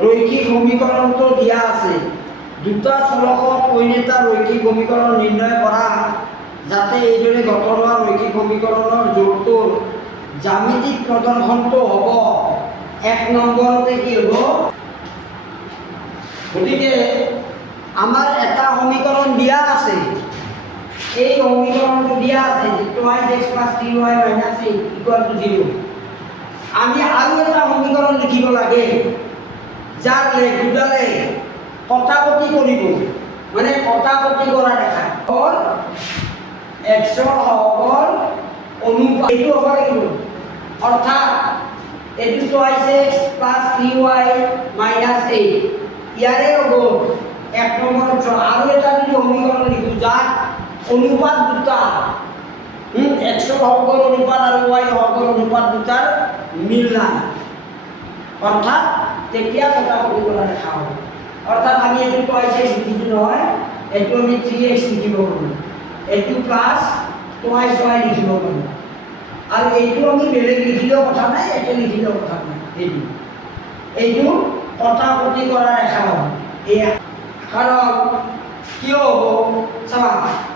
ৰৈখিক সমীকৰণটো দিয়া আছে দুটা চলকত কইন এটা ৰৈখিক সমীকৰণ নিৰ্ণয় কৰা যাতে এইদৰে গঠন হোৱা ৰৈখিক সমীকৰণৰ জোড়টোৰ জ্যামিতিক প্ৰদৰ্শনটো হ'ব এক নম্বৰতে কি হ'ব গতিকে আমাৰ এটা সমীকৰণ দিয়া আছে এই সমীকৰণটো দিয়া আছে যে 2x + 3y - 8 = 0 আমি আৰু এটা সমীকৰণ লিখিব লাগে যাৰ লেখ দুডালে কটাকটি কৰিব মানে কটাকটি কৰা দেখা और x হৰ অনুপাত এইটো হ'ব লাগিব অৰ্থাৎ এইটো 2x + 3y - 8 ইয়াৰে হ'ব এক নম্বৰত আৰু এটা যদি সমীকৰণ লিখো যাৰ অনুপাত দুটা x হৰ অনুপাত আৰু y হৰ অনুপাত দুটাৰ মিল নাই অৰ্থাৎ তেতিয়া কটাকটি কৰা দেখা হ'ব অৰ্থাৎ আমি এইটো 2x লিখিছো নহয় এইটো আমি 3x লিখিব পাৰোঁ এইটো প্লাস 2y লিখিব পাৰোঁ আৰু এইটো আমি বেলেগ লিখিলেও কথা নাই একে লিখিলেও কথা নাই এইটো কটাকটি কৰা দেখা হ'ব এয়া কাৰণ কিয় হ'ব চাবা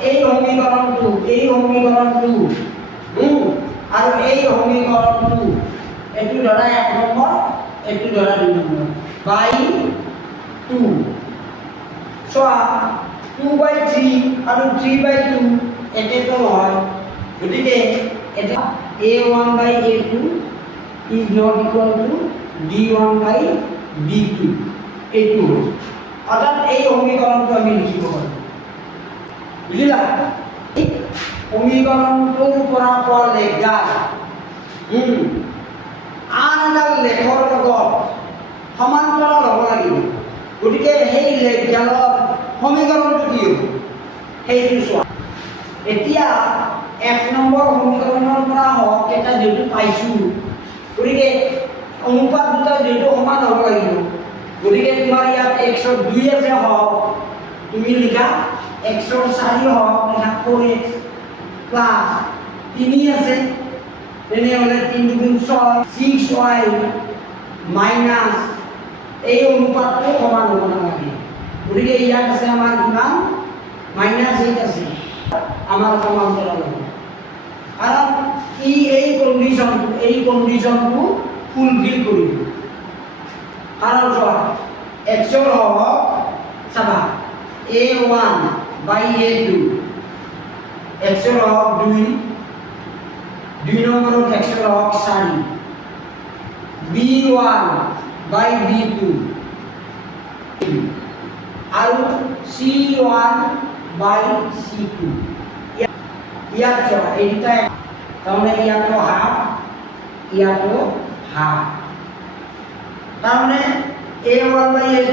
এই সমীকৰণটো আৰু এই সমীকৰণটো এইটো ধৰা এক নম্বৰ এইটো ধৰা দুই নম্বৰ বাই 2 চোৱা 2/3 আৰু 3/2 একেটো নহয় গতিকে এটা a1/a2 is not equal to d1/d2 এইটো অর্থাৎ এই সমীকৰণটো আমি লিখিব পাৰোঁ বুজিলা সমীকৰণটোৰ পৰা পোৱা লেখডাল আন এডাল লেখৰ লগত সমান্তৰাল হ'ব লাগিব গতিকে সেই লেখডালৰ সমীকৰণটো কি হ'ব সেইটো চোৱা এতিয়া এক নম্বৰ সমীকৰণৰ পৰা হওক এটা যেটো পাইছো গতিকে অনুপাত দুটা যেটো সমান হ'ব লাগিব গতিকে তোমাৰ ইয়াত x ৰ 2 আছে হওক তুমি লিখা x ৰ 4 হওক লিখা 4x প্লাস 3 আছে তেনেহ'লে 3 × 6 6y মাইনাস এই অনুপাতটো সমান হ'ব নালাগে গতিকে ইয়াত আছে আমাৰ কিমান -8 আছে আমাৰ সমান্তৰাল হ'ব কাৰণ এই কন্ডিশনটো ফুলফিল কৰিব কাৰণ চোৱা x ৰ হওক চাবা a1/a2 x ৰ হওক 2 নম্বৰত x ৰ হওক 4 b1/b2 আৰু c1/c2 ইয়াত চোৱা এইটা তাৰমানে ইয়াতো হাফ তাৰমানে a1/a2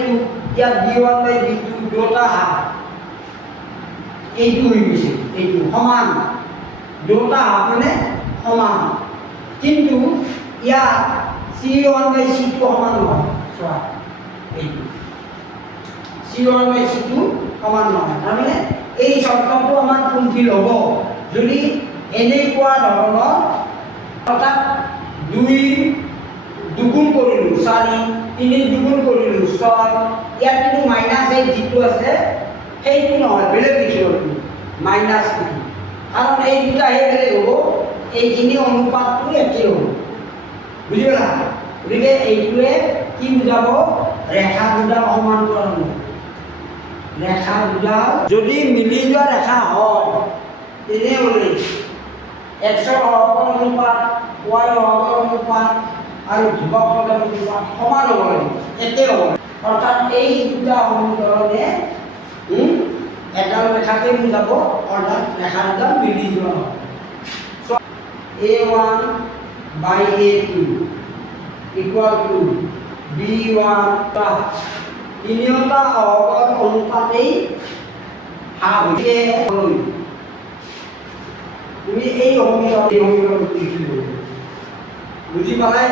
ইয়াত b1/b2 দুটা হাফ এইটো হৈ গৈছে এইটো সমান দুটা হাফ মানে সমান কিন্তু ইয়াত c1/c2 সমান নহয় চোৱা এইটো c1/c2 সমান নহয় তাৰমানে এই শৰ্তটো আমাৰ ফুলফিল হ'ব যদি এনেকুৱা ধৰণৰ অৰ্থাৎ 2 দুগুণ কৰিলো 4 3 দুগুণ কৰিলো 6 ইয়াত কিন্তু -8 যিটো আছে সেইটো নহয় বেলেগ লিখিব মাইনাস কাৰণ এই দুটা হে বেলেগ হ'ব এইখিনি অনুপাতটো একে হ'ব বুজিলা গতিকে এইটোৱে কি বুজাব ৰেখা দুডাল সমান্তৰাল হ'ব ৰেখা দুডাল যদি মিলি যোৱা ৰেখা হয় তেনেহ'লে x হৰৰ অনুপাত y হৰৰ অনুপাত আৰু ধ্ৰুৱক পদৰ অনুপাত সমান হ'ব লাগিব একে হ'ব অৰ্থাৎ এই দুটা সমীকৰণে এডাল ৰেখাকে বুজাব অৰ্থাৎ ৰেখা দুডাল মিলি যোৱা হ'ব a1/a2 = b1 তিনিওটা সহগৰ অনুপাতেই হাফ হৈছে তুমি এই সমীকৰণ লিখিব বুজি পালে